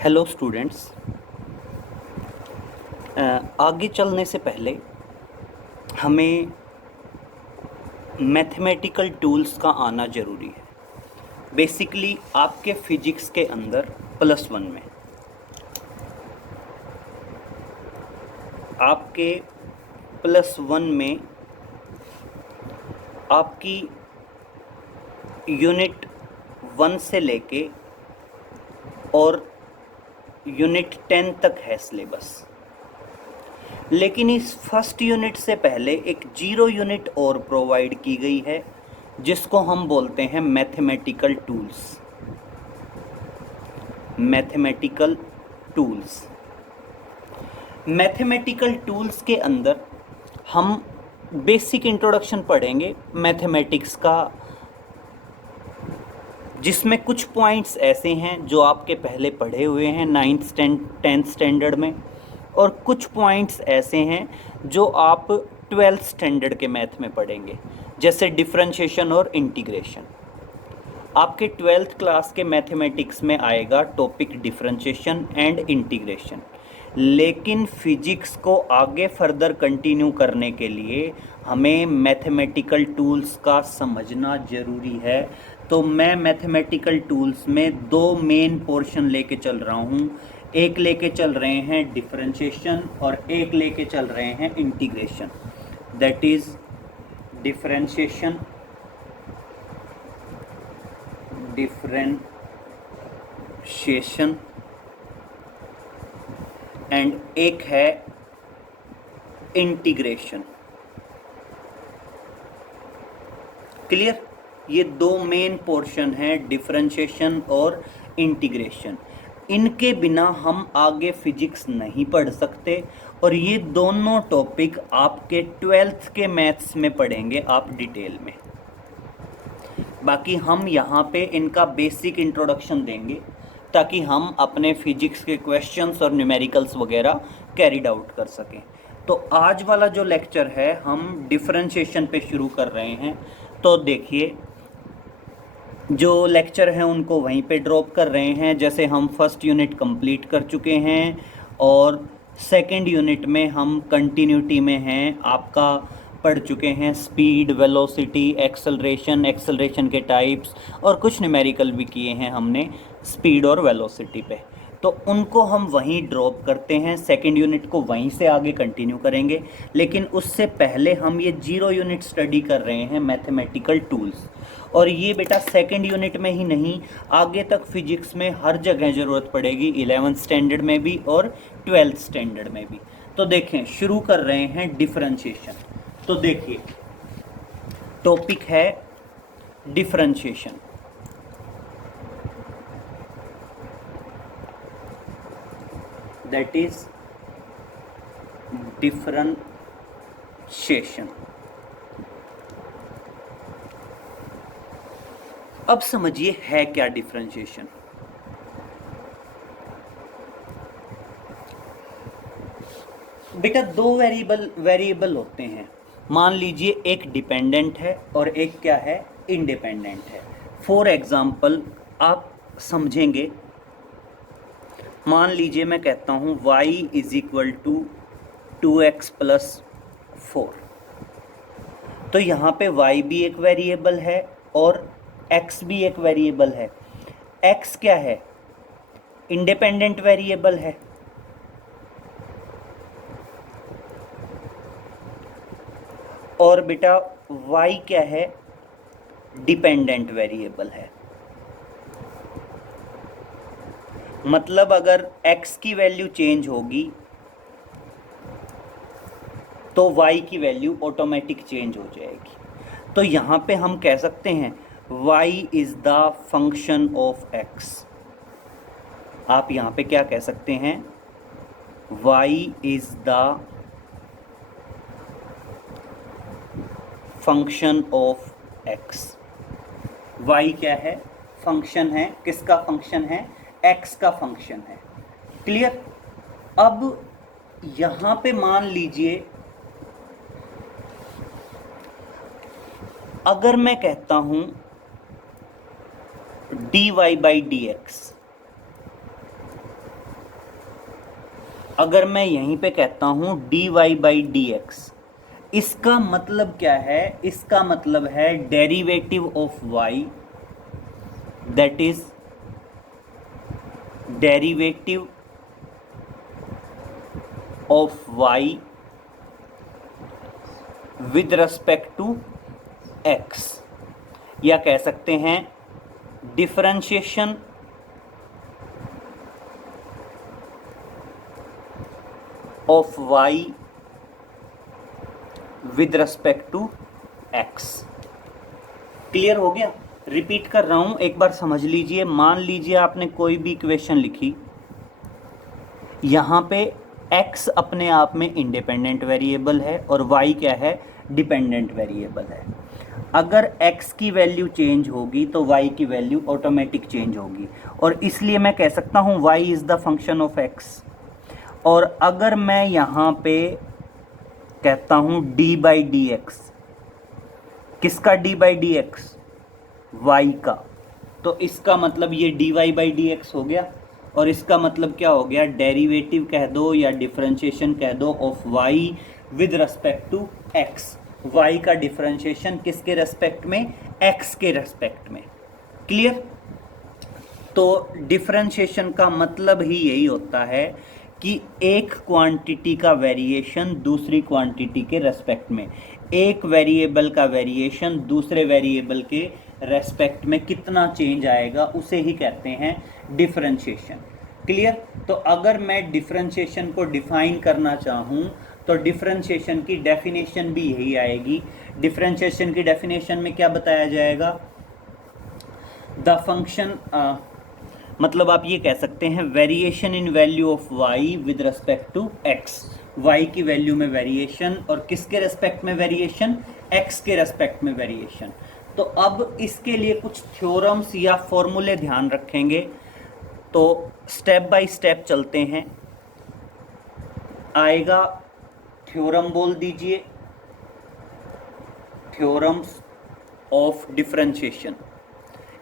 Hello students. आगे चलने से पहले हमें मैथमेटिकल टूल्स का आना ज़रूरी है। बेसिकली आपके फिजिक्स के अंदर +1 में आपके +1 में आपकी यूनिट 1 से लेके और यूनिट 10 तक है सिलेबस। लेकिन इस फर्स्ट यूनिट से पहले एक 0 यूनिट और प्रोवाइड की गई है जिसको हम बोलते हैं mathematical tools. Mathematical tools mathematical tools के अंदर हम बेसिक इंट्रोडक्शन पढ़ेंगे मैथमेटिक्स का, जिसमें कुछ पॉइंट्स ऐसे हैं जो आपके पहले पढ़े हुए हैं 9th 10th स्टैंडर्ड में, और कुछ पॉइंट्स ऐसे हैं जो आप 12th स्टैंडर्ड के मैथ में पढ़ेंगे, जैसे डिफरेंशिएशन और इंटीग्रेशन। आपके 12th क्लास के मैथमेटिक्स में आएगा टॉपिक डिफरेंशिएशन एंड इंटीग्रेशन। लेकिन फिजिक्स को आगे फर्दर कंटिन्यू करने के लिए हमें मैथमेटिकल टूल्स का समझना ज़रूरी है। तो मैं मैथमेटिकल टूल्स में 2 मेन पोर्शन लेके चल रहा हूँ। एक लेके चल रहे हैं डिफरेंशिएशन और एक लेके चल रहे हैं integration. That is differentiation and एक है इंटीग्रेशन। क्लियर? ये 2 मेन पोर्शन है, डिफरेंशिएशन और इंटीग्रेशन। इनके बिना हम आगे फिजिक्स नहीं पढ़ सकते, और ये दोनों टॉपिक आपके 12th के मैथ्स में पढ़ेंगे आप डिटेल में। बाकी हम यहाँ पे इनका बेसिक इंट्रोडक्शन देंगे ताकि हम अपने फिजिक्स के क्वेश्चंस और न्यूमेरिकल्स वगैरह कैरिड आउट कर सकें। तो आज वाला जो लेक्चर है हम डिफरेंशिएशन पे शुरू कर रहे हैं। तो देखिए, जो लेक्चर हैं उनको वहीं पे ड्रॉप कर रहे हैं। जैसे हम फर्स्ट यूनिट कंप्लीट कर चुके हैं और सेकंड यूनिट में हम कंटिन्यूटी में हैं, आपका पढ़ चुके हैं स्पीड, वेलोसिटी, एक्सेलरेशन के टाइप्स, और कुछ न्यूमेरिकल भी किए हैं हमने स्पीड और वेलोसिटी पे। तो उनको हम वहीं ड्रॉप करते हैं, सेकंड यूनिट को वहीं से आगे कंटिन्यू करेंगे। लेकिन उससे पहले हम ये 0 यूनिट स्टडी कर रहे हैं मैथमेटिकल टूल्स, और ये बेटा सेकंड यूनिट में ही नहीं, आगे तक फिजिक्स में हर जगह ज़रूरत पड़ेगी, 11th स्टैंडर्ड में भी और 12th स्टैंडर्ड में भी। तो देखें, शुरू कर रहे हैं डिफरेंशिएशन। तो देखिए, टॉपिक है डिफरेंशिएशन। That is differentiation. अब समझिए है क्या डिफरेंशिएशन। बेटा 2 वेरिएबल होते हैं। मान लीजिए एक डिपेंडेंट है और एक क्या है, इंडिपेंडेंट है। फॉर एग्जाम्पल आप समझेंगे, मान लीजिए मैं कहता हूँ y = 2x + 4। तो यहाँ पे y भी एक वेरिएबल है और x भी एक वेरिएबल है। x क्या है? इंडिपेंडेंट वेरिएबल है। और बेटा y क्या है? डिपेंडेंट वेरिएबल है। मतलब अगर x की वैल्यू चेंज होगी तो y की वैल्यू ऑटोमेटिक चेंज हो जाएगी। तो यहाँ पे हम कह सकते हैं y is the function of x। आप यहाँ पे क्या कह सकते हैं? y is the function of x। y क्या है? फंक्शन है। किसका फंक्शन है? x का फंक्शन है। क्लियर? अब यहाँ पे मान लीजिए, अगर मैं कहता हूँ dy/dx, अगर मैं यहीं पे कहता हूँ dy बाई डी एक्स, इसका मतलब क्या है? इसका मतलब है derivative of y, that is derivative of y with respect to x, या कह सकते हैं differentiation of y with respect to x। Clear हो गया? रिपीट कर रहा हूं, एक बार समझ लीजिए। मान लीजिए आपने कोई भी इक्वेशन लिखी, यहां पे x अपने आप में इंडिपेंडेंट वेरिएबल है और y क्या है? डिपेंडेंट वेरिएबल है। अगर x की वैल्यू चेंज होगी तो y की वैल्यू ऑटोमेटिक चेंज होगी, और इसलिए मैं कह सकता हूं y is the function of x। और अगर मैं यहाँ पे कहता हूँ डी बाई डी एक्स, किसका d by D x? Y का। तो इसका मतलब ये d Y by D x हो गया, और इसका मतलब क्या हो गया? डेरिवेटिव कह दो या डिफरेंशिएशन कह दो of y with respect to x. Y का डिफरेंशिएशन किसके रेस्पेक्ट में? एक्स के रेस्पेक्ट में। क्लियर? तो डिफरेंशिएशन का मतलब ही यही होता है कि एक क्वांटिटी का वेरिएशन दूसरी क्वांटिटी के रेस्पेक्ट में, एक वेरिएबल का वेरिएशन दूसरे वेरिएबल के रेस्पेक्ट में कितना चेंज आएगा, उसे ही कहते हैं डिफरेंशिएशन। क्लियर? तो अगर मैं डिफरेंशिएशन को डिफाइन करना चाहूँ तो डिफरेंशिएशन की डेफिनेशन भी यही आएगी। डिफरेंशिएशन की डेफिनेशन में क्या बताया जाएगा? द फंक्शन, मतलब आप ये कह सकते हैं variation in value of y with respect to x। y की वैल्यू में वेरिएशन, और किसके रेस्पेक्ट में वेरिएशन? x के रेस्पेक्ट में वेरिएशन। तो अब इसके लिए कुछ थ्योरम्स या फॉर्मूले ध्यान रखेंगे, तो स्टेप बाय स्टेप चलते हैं। आएगा थ्योरम, बोल दीजिए, थ्योरम्स ऑफ डिफरेंशिएशन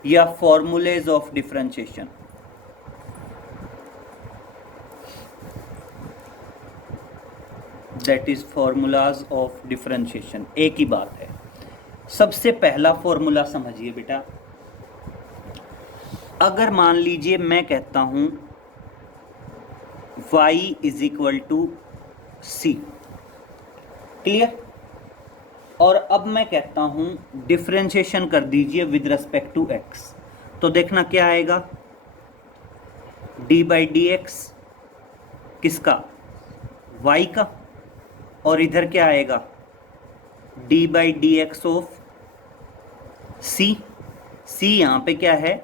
या formulas of differentiation. That is formulas of differentiation. एक ही बात है। सबसे पहला फॉर्मूला समझिए बेटा। अगर मान लीजिए मैं कहता हूं y is equal to c, clear? और अब मैं कहता हूं डिफरेंशिएशन कर दीजिए विद रेस्पेक्ट टू x, तो देखना क्या आएगा? d बाई डी एक्स, किसका? y का। और इधर क्या आएगा? d by D x of c। c यहाँ पे क्या है?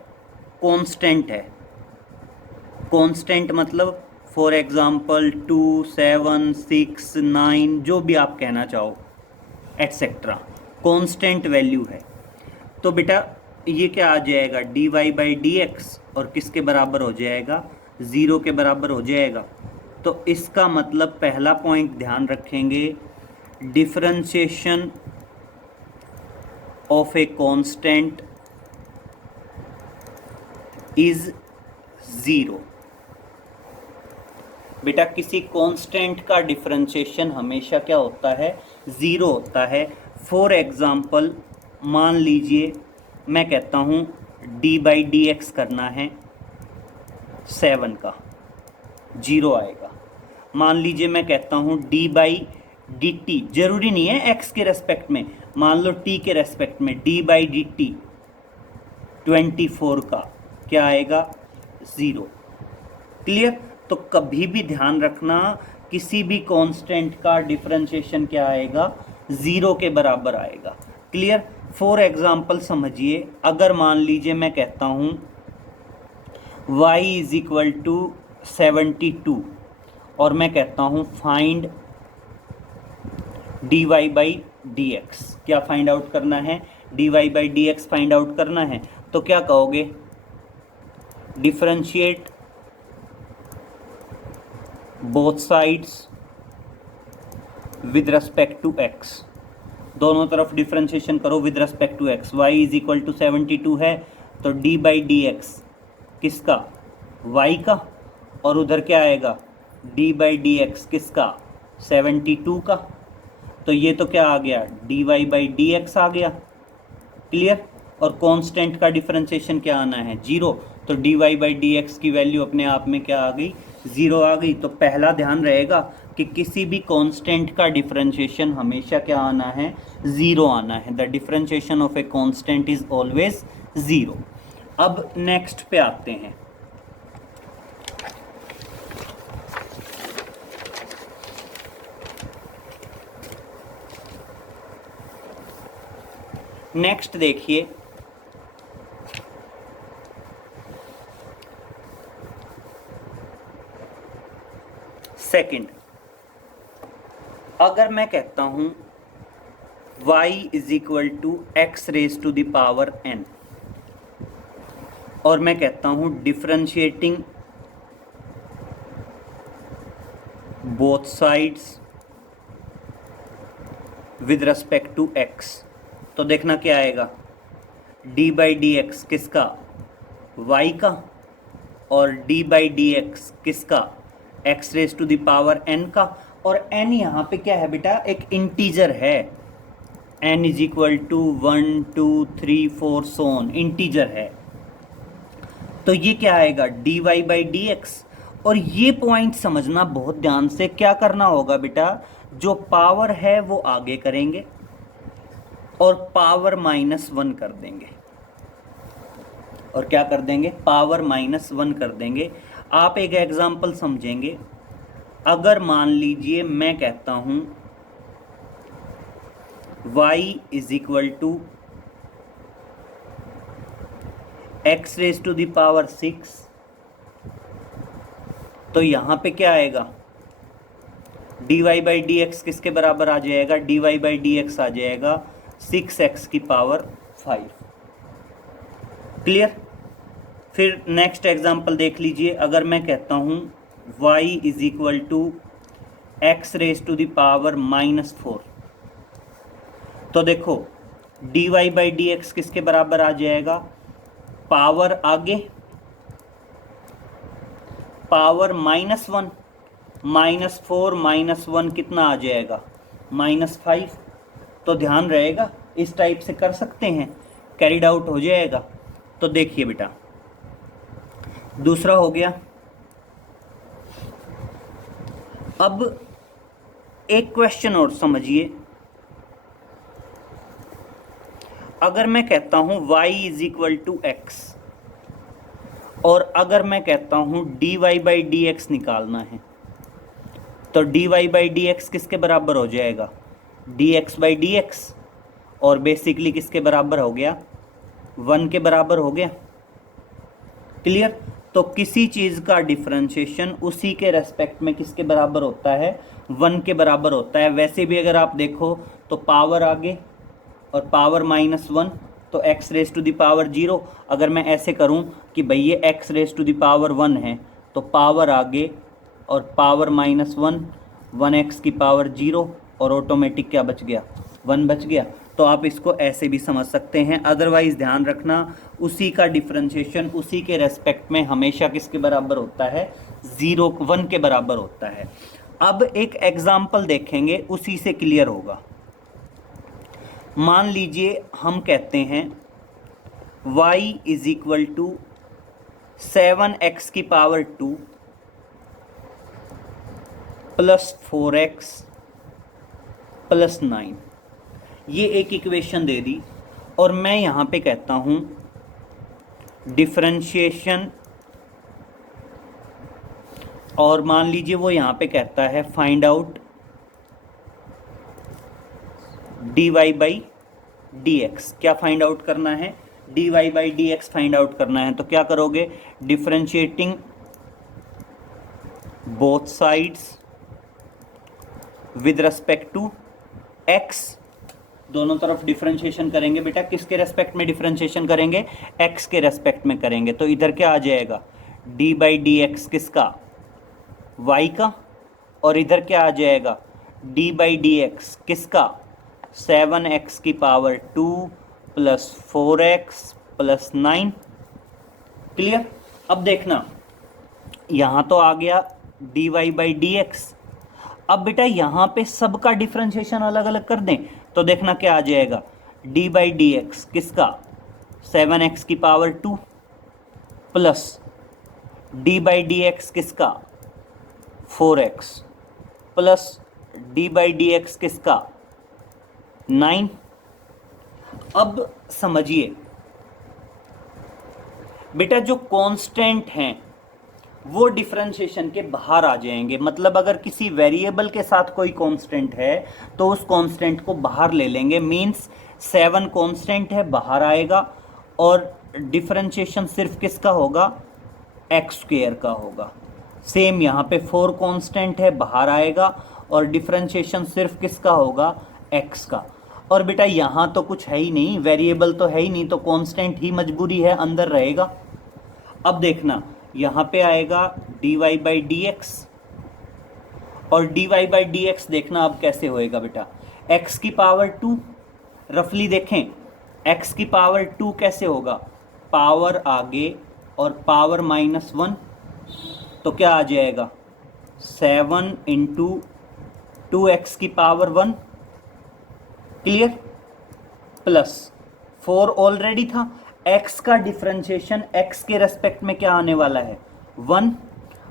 कांस्टेंट है। कांस्टेंट मतलब फॉर एग्जांपल 2, 7, 6, 9, जो भी आप कहना चाहो, एटसेट्रा, कांस्टेंट वैल्यू है। तो बेटा ये क्या आ जाएगा? D Y by D x, और किसके बराबर हो जाएगा? 0 के बराबर हो जाएगा। तो इसका मतलब पहला पॉइंट ध्यान रखेंगे, differentiation of a constant is 0। बेटा किसी कांस्टेंट का डिफरेंशिएशन हमेशा क्या होता है? 0 होता है। फॉर एग्जांपल मान लीजिए मैं कहता हूँ d बाई डी एक्स करना है 7 का, 0 आएगा। मान लीजिए मैं कहता हूँ d बाई डी टी, जरूरी नहीं है x के रेस्पेक्ट में, मान लो t के रेस्पेक्ट में, d बाई डी टी 24 का, क्या आएगा? 0। क्लियर? तो कभी भी ध्यान रखना, किसी भी कांस्टेंट का डिफरेंशिएशन क्या आएगा? 0 के बराबर आएगा। क्लियर? फॉर एग्जांपल समझिए, अगर मान लीजिए मैं कहता हूँ y इज इक्वल टू 72, और मैं कहता हूँ find dy by D x. क्या फाइंड आउट करना है? dy by D x find out करना है। तो क्या कहोगे? Differentiate both sides with respect to x। दोनों तरफ डिफरेंशिएशन करो with respect to x। y is equal to 72 है, तो d बाई डी एक्स किसका? y का, और उधर क्या आएगा? डी बाई डी एक्स किसका, 72 का। तो ये तो क्या आ गया, D Y by D x आ गया। क्लियर। और कांस्टेंट का डिफरेंशिएशन क्या आना है, 0। तो d Y by D x की वैल्यू अपने आप में क्या आ गई, 0 आ गई। तो पहला ध्यान रहेगा कि किसी भी कांस्टेंट का डिफरेंशिएशन हमेशा क्या आना है, 0 आना है। The differentiation of a constant is always 0। अब नेक्स्ट पे आते हैं। नेक्स्ट देखिए, सेकंड, अगर मैं कहता हूं y is equal to x raise to the power n, और मैं कहता हूं differentiating both sides with respect to x, तो देखना क्या आएगा, d बाई डी एक्स किसका, y का, और d बाई डी एक्स किसका, x raise to the power n का। और n यहाँ पे क्या है बेटा, एक इंटीजर है, n is equal to 1 2 3 4 so on, integer है। तो ये क्या आएगा, dy बाई डी एक्स। और ये पॉइंट समझना बहुत ध्यान से, क्या करना होगा बेटा, जो पावर है वो आगे करेंगे और पावर -1 कर देंगे, और क्या कर देंगे, पावर -1 कर देंगे। आप एक एग्जाम्पल समझेंगे। अगर मान लीजिए मैं कहता हूं y is equal to x raise to the power 6, तो यहां पे क्या आएगा, dy बाई डी एक्स किसके बराबर आ जाएगा, dy बाई डी एक्स आ जाएगा 6x की पावर 5। क्लियर। फिर नेक्स्ट एग्जांपल देख लीजिए। अगर मैं कहता हूं y is equal to x raise to the power -4, तो देखो dy बाई डी एक्स किसके बराबर आ जाएगा, पावर आगे, पावर -1, -4 -1 कितना आ जाएगा, -5। तो ध्यान रहेगा, इस टाइप से कर सकते हैं, कैरिड आउट हो जाएगा। तो देखिए बेटा, दूसरा हो गया। अब एक क्वेश्चन और समझिए। अगर मैं कहता हूं y is equal to x, और अगर मैं कहता हूं dy बाई डी एक्स निकालना है, तो dy बाई डी एक्स किसके बराबर हो जाएगा, dx बाई डी एक्स, और बेसिकली किसके बराबर हो गया, 1 के बराबर हो गया। क्लियर। तो किसी चीज़ का डिफरेंशिएशन उसी के रेस्पेक्ट में किसके बराबर होता है, 1 के बराबर होता है। वैसे भी अगर आप देखो तो पावर आगे और पावर -1, तो x raise to the power 0। अगर मैं ऐसे करूं कि भाई ये x raise to the power 1 है, तो पावर आगे और पावर -1, 1x की पावर 0, और ऑटोमेटिक क्या बच गया, 1 बच गया। तो आप इसको ऐसे भी समझ सकते हैं। अदरवाइज ध्यान रखना, उसी का डिफरेंशिएशन उसी के रेस्पेक्ट में हमेशा किसके बराबर होता है, 0 1 के बराबर होता है। अब एक एग्जाम्पल देखेंगे, उसी से क्लियर होगा। मान लीजिए हम कहते हैं y is equal to 7x की पावर 2 प्लस 4x प्लस 9, ये एक इक्वेशन दे दी। और मैं यहाँ पे कहता हूँ डिफरेंशिएशन, और मान लीजिए वो यहाँ पे कहता है find out dy by D x. क्या फाइंड आउट करना है, dy by D x find out करना है। तो क्या करोगे, differentiating both sides with respect to x, दोनों तरफ डिफरेंशिएशन करेंगे बेटा। किसके रेस्पेक्ट में डिफरेंशिएशन करेंगे, x के रेस्पेक्ट में करेंगे। तो इधर क्या आ जाएगा, d बाई डी एक्स किसका, y का, और इधर क्या आ जाएगा, d बाई डी एक्स किसका, 7x की power 2 plus 4x plus 9। Clear. अब देखना, यहाँ तो आ गया D Y by D x. अब बेटा यहाँ पे सबका डिफ्रेंशिएशन अलग अलग कर दें तो देखना क्या आ जाएगा, डी बाई डी एक्स किसका, 7x की power 2 plus D by D x किसका, 4x plus D by D x किसका, 9। अब समझिए बेटा जो कांस्टेंट हैं वो डिफरेंशिएशन के बाहर आ जाएंगे। मतलब अगर किसी वेरिएबल के साथ कोई कांस्टेंट है तो उस कांस्टेंट को बाहर ले लेंगे, मींस 7 कांस्टेंट है बाहर आएगा और डिफरेंशिएशन सिर्फ किसका होगा, एक्स स्क्वायर का होगा। सेम यहाँ पे 4 कांस्टेंट है बाहर आएगा और डिफरेंशिएशन सिर्फ किसका होगा, एक्स का। और बेटा यहाँ तो कुछ है ही नहीं, वेरिएबल तो है ही नहीं, तो कांस्टेंट ही मजबूरी है अंदर रहेगा। अब देखना यहाँ पे आएगा D Y by D x और D Y by D X देखना अब कैसे होएगा बेटा, x की पावर 2 रफली देखें, x की पावर 2 कैसे होगा, पावर आगे और पावर -1 तो क्या आ जाएगा 7 इंटू 2x की पावर 1, क्लियर, प्लस 4 ऑलरेडी था, x का डिफरेंशिएशन x के रेस्पेक्ट में क्या आने वाला है 1,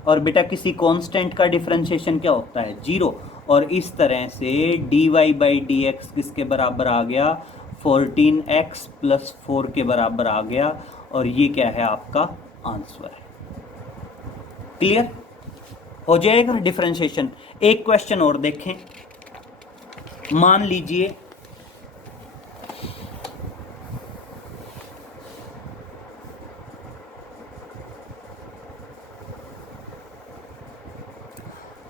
और बेटा किसी कांस्टेंट का डिफरेंशिएशन क्या होता है 0, और इस तरह से d Y by D x किसके बराबर आ गया 14x प्लस 4 के बराबर आ गया, और ये क्या है आपका आंसर है। क्लियर हो जाएगा डिफरेंशिएशन। एक क्वेश्चन और देखें, मान लीजिए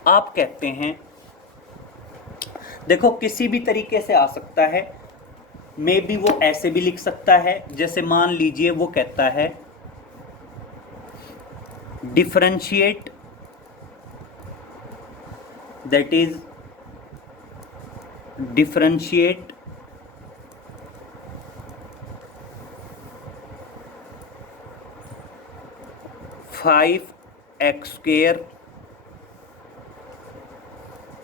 आप कहते हैं, देखो किसी भी तरीके से आ सकता है, मे बी वो ऐसे भी लिख सकता है, जैसे मान लीजिए वो कहता है differentiate, that is differentiate 5x²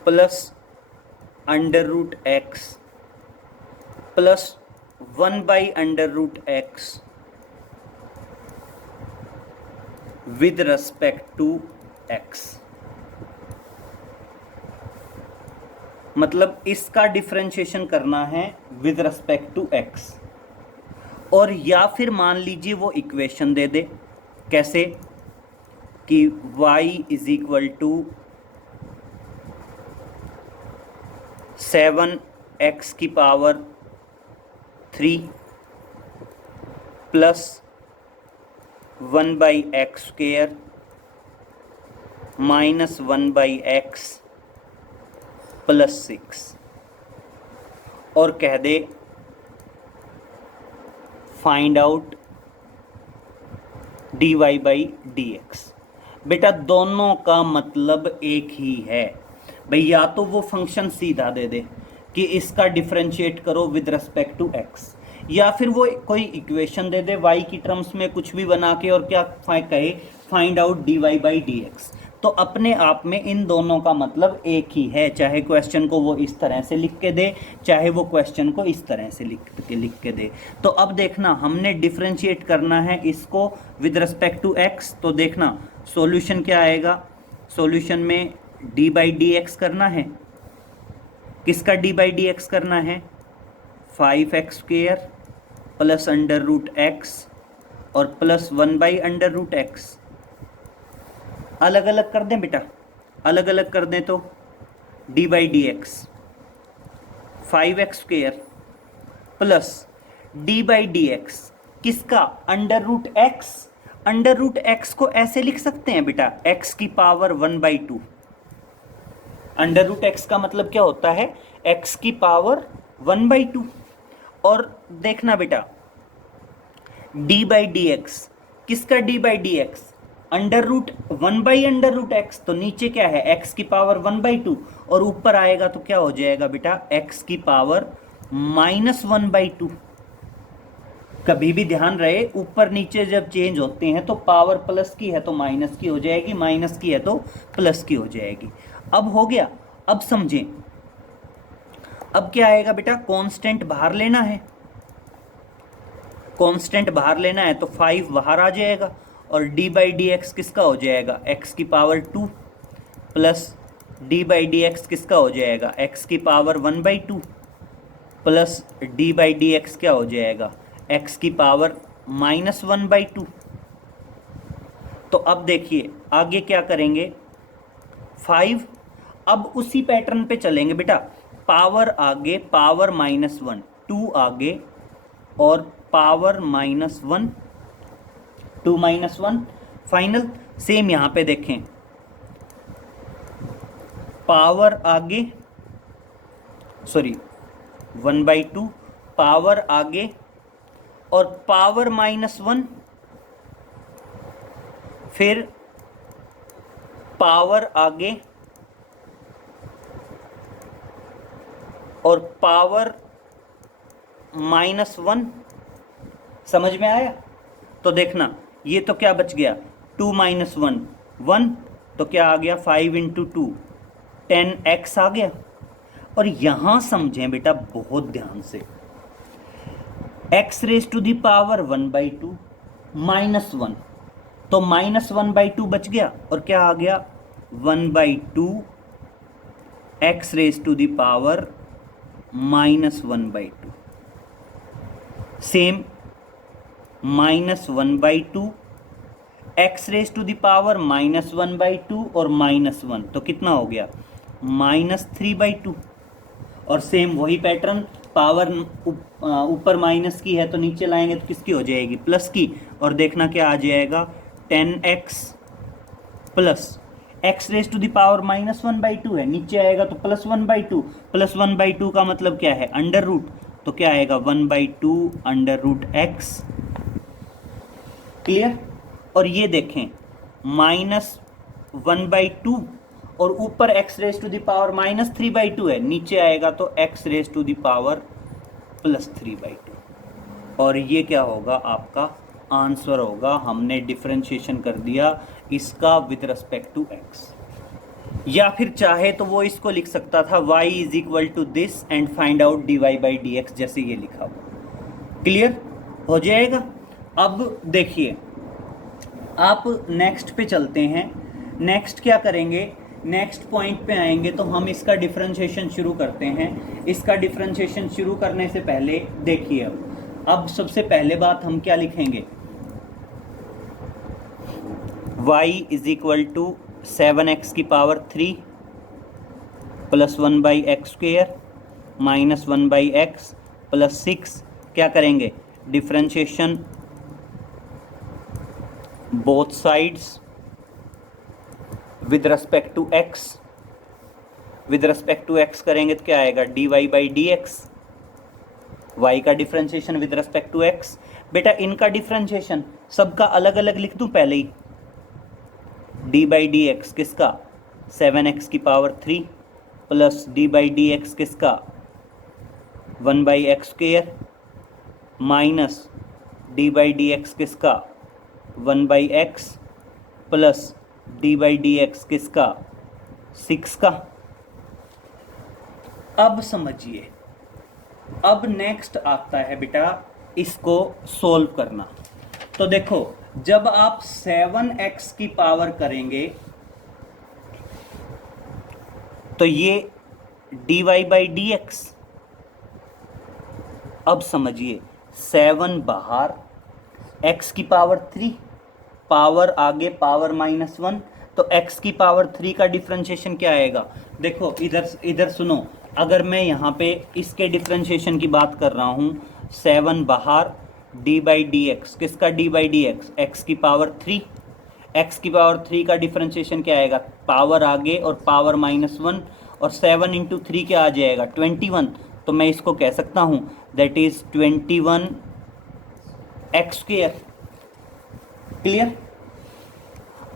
plus √x plus 1/√x with respect to x। मतलब इसका डिफरेंशिएशन करना है विद रेस्पेक्ट टू x। और या फिर मान लीजिए वो इक्वेशन दे दे, कैसे कि y = 7x की power 3 plus 1/x² minus 1/x plus 6, और कह दे find out d Y by D x. बेटा दोनों का मतलब एक ही है भाई, या तो वो फंक्शन सीधा दे दे कि इसका डिफरेंशिएट करो विद रिस्पेक्ट टू एक्स, या फिर वो कोई इक्वेशन दे दे y की टर्म्स में कुछ भी बना के और क्या कहे find out d Y by D x. तो अपने आप में इन दोनों का मतलब एक ही है, चाहे क्वेश्चन को वो इस तरह से लिख के दे, चाहे वो क्वेश्चन को इस तरह से लिख के दे। तो अब देखना हमने डिफरेंशिएट करना है इसको विद रिस्पेक्ट टू एक्स, तो देखना सॉल्यूशन क्या आएगा, सॉल्यूशन में डी बाई डी एक्स करना है, किसका डी बाई डी एक्स करना है 5x² प्लस √x और प्लस 1/√x। अलग अलग कर दें बेटा, अलग अलग कर दें तो D by D x 5x² plus D by D x किसका √x। √x को ऐसे लिख सकते हैं बेटा x की पावर 1/2। √x का मतलब क्या होता है x की पावर 1/2। और देखना बेटा d बाई डी एक्स, किसका d by D x √1/√x, तो नीचे क्या है x की पावर 1/2 और ऊपर आएगा तो क्या हो जाएगा बेटा x की पावर -1/2। कभी भी ध्यान रहे, ऊपर नीचे जब चेंज होते हैं तो पावर प्लस की है तो माइनस की हो जाएगी, माइनस की है तो प्लस की हो जाएगी। अब हो गया। अब समझें, अब क्या आएगा बेटा, कांस्टेंट बाहर लेना है, कांस्टेंट बाहर लेना है तो 5 बाहर आ जाएगा, और डी बाई डी एक्स किसका हो जाएगा, एक्स की power 2 plus D by D x किसका हो जाएगा, एक्स की power 1/2 plus D by D x क्या हो जाएगा, एक्स की पावर -1/2। तो अब देखिए आगे क्या करेंगे, 5, अब उसी पैटर्न पे चलेंगे बेटा, पावर आगे पावर -1, 2 आगे और पावर -1, 2 -1 फाइनल। सेम यहाँ पे देखें, पावर आगे, सॉरी 1/2, पावर आगे और पावर -1, फिर पावर आगे और पावर -1। समझ में आया? तो देखना ये तो क्या बच गया, 2 - 1 1, तो क्या आ गया 5 × 2 10x आ गया। और यहां समझें बेटा बहुत ध्यान से, x⁻² 1/2 -1, तो -1/2 बच गया और क्या आ गया 1/2 x⁻⁻⁻⁻²। सेम -1/2 x⁻⁻⁻1/2 और -1, तो कितना हो गया -3/2। और सेम वही पैटर्न, पावर ऊपर माइनस की है तो नीचे लाएंगे तो किसकी हो जाएगी, प्लस की। और देखना क्या आ जाएगा 10x प्लस x⁻⁻1/2 है, नीचे आएगा तो +1/2, +1/2 का मतलब क्या है, अंडर रूट, तो क्या आएगा 1/2 √x। क्लियर? और ये देखें -1/2 और ऊपर x⁻⁻³ है, नीचे आएगा तो x⁻⁻+3/2। और ये क्या होगा, आपका आंसर होगा। हमने डिफरेंशिएशन कर दिया इसका विद रिस्पेक्ट टू x। या फिर चाहे तो वो इसको लिख सकता था y = this and find out dy/dx, जैसे ये लिखा हुआ। क्लियर हो जाएगा? अब देखिए आप नेक्स्ट पे चलते हैं। नेक्स्ट क्या करेंगे, नेक्स्ट पॉइंट पे आएंगे तो हम इसका डिफरेंशिएशन शुरू करते हैं। इसका डिफरेंशिएशन शुरू करने से पहले देखिए, अब सबसे पहले बात हम क्या लिखेंगे, y = 7x³ + 1/x² - 1/x + 6, क्या करेंगे, differentiation both sides with respect to x। With respect to x करेंगे तो क्या आएगा dy/dx, y का differentiation with respect to x। बेटा इनका डिफरेंशिएशन सबका अलग अलग लिख दूं पहले ही, d/dx किसका 7x³ प्लस d/dx किसका 1/x² माइनस d/dx किसका 1/x प्लस d/dx किसका 6 का। अब समझिए, अब नेक्स्ट आता है बेटा इसको सोल्व करना। तो देखो जब आप 7x की पावर करेंगे तो ये dy/dx। अब समझिए 7 बाहर, x की पावर 3, पावर आगे पावर -1, तो x की पावर 3 का डिफरेंशिएशन क्या आएगा। देखो इधर सुनो, अगर मैं यहाँ पे इसके डिफरेंशिएशन की बात कर रहा हूँ, 7 बाहर, d/dx किसका d/dx, x की पावर 3, x की पावर 3 का डिफरेंशिएशन क्या आएगा, पावर आगे और पावर -1, और 7 × 3 क्या आ जाएगा 21। तो मैं इसको कह सकता हूँ दैट इज 21x²। क्लियर?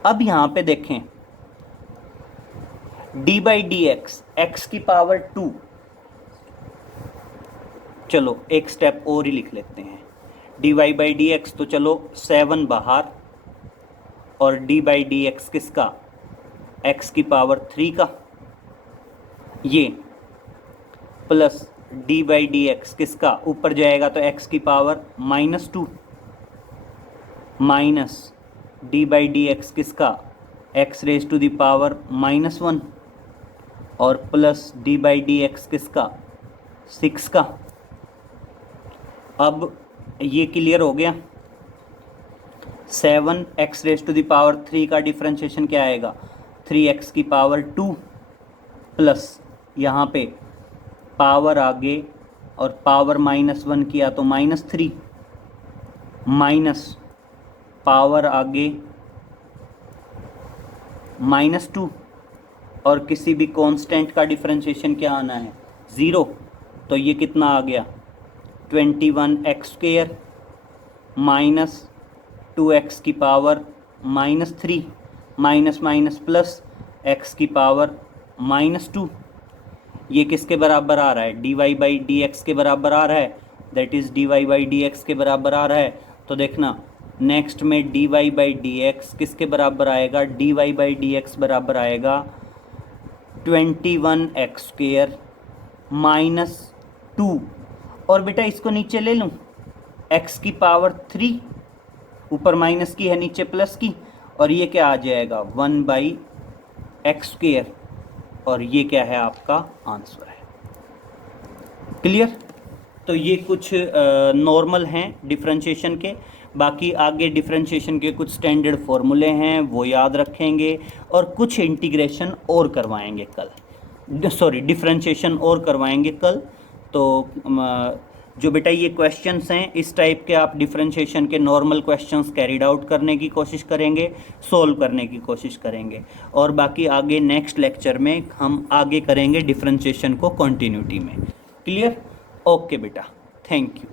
अब यहाँ पे देखें d/dx x की पावर 2, चलो एक स्टेप और ही लिख लेते हैं, D Y by D x, तो चलो 7 बाहर और डी बाई डी एक्स किसका, एक्स की पावर 3 का, ये plus D by D x किसका, ऊपर जाएगा तो एक्स की power -2 minus D by D x किसका, X raise to the power -1 और plus D by D x किसका, 6 का। अब ये क्लियर हो गया। 7 X raise to the power 3 का डिफ्रेंशिएशन क्या आएगा, 3x की पावर 2 प्लस यहाँ पे पावर आगे और पावर -1 किया तो -3 माइनस पावर आगे -2 और किसी भी कांस्टेंट का डिफरेंशिएशन क्या आना है, 0। तो ये कितना आ गया, 21x² माइनस 2x की power -3 minus minus plus x की पावर -2। ये किसके बराबर आ रहा है, d Y by D x के बराबर आ रहा है, that is d Y by D x के बराबर आ रहा है। तो देखना नेक्स्ट में d Y by D x किसके बराबर आएगा, D Y by D x बराबर आएगा 21x² -2 और बेटा इसको नीचे ले लूँ, x की पावर 3 ऊपर माइनस की है नीचे प्लस की, और ये क्या आ जाएगा 1/x², और ये क्या है आपका आंसर है। क्लियर। तो ये कुछ नॉर्मल हैं डिफरेंशिएशन के, बाकी आगे डिफरेंशिएशन के कुछ स्टैंडर्ड फार्मूले हैं वो याद रखेंगे, और कुछ इंटीग्रेशन और करवाएंगे कल, सॉरी डिफरेंशिएशन और करवाएंगे कल। तो जो बेटा ये क्वेश्चंस हैं इस टाइप के आप डिफरेंशिएशन के नॉर्मल क्वेश्चंस कैरिड आउट करने की कोशिश करेंगे, सोल्व करने की कोशिश करेंगे, और बाकी आगे नेक्स्ट लेक्चर में हम आगे करेंगे डिफरेंशिएशन को कंटिन्यूटी में। क्लियर। ओके बेटा, थैंक यू।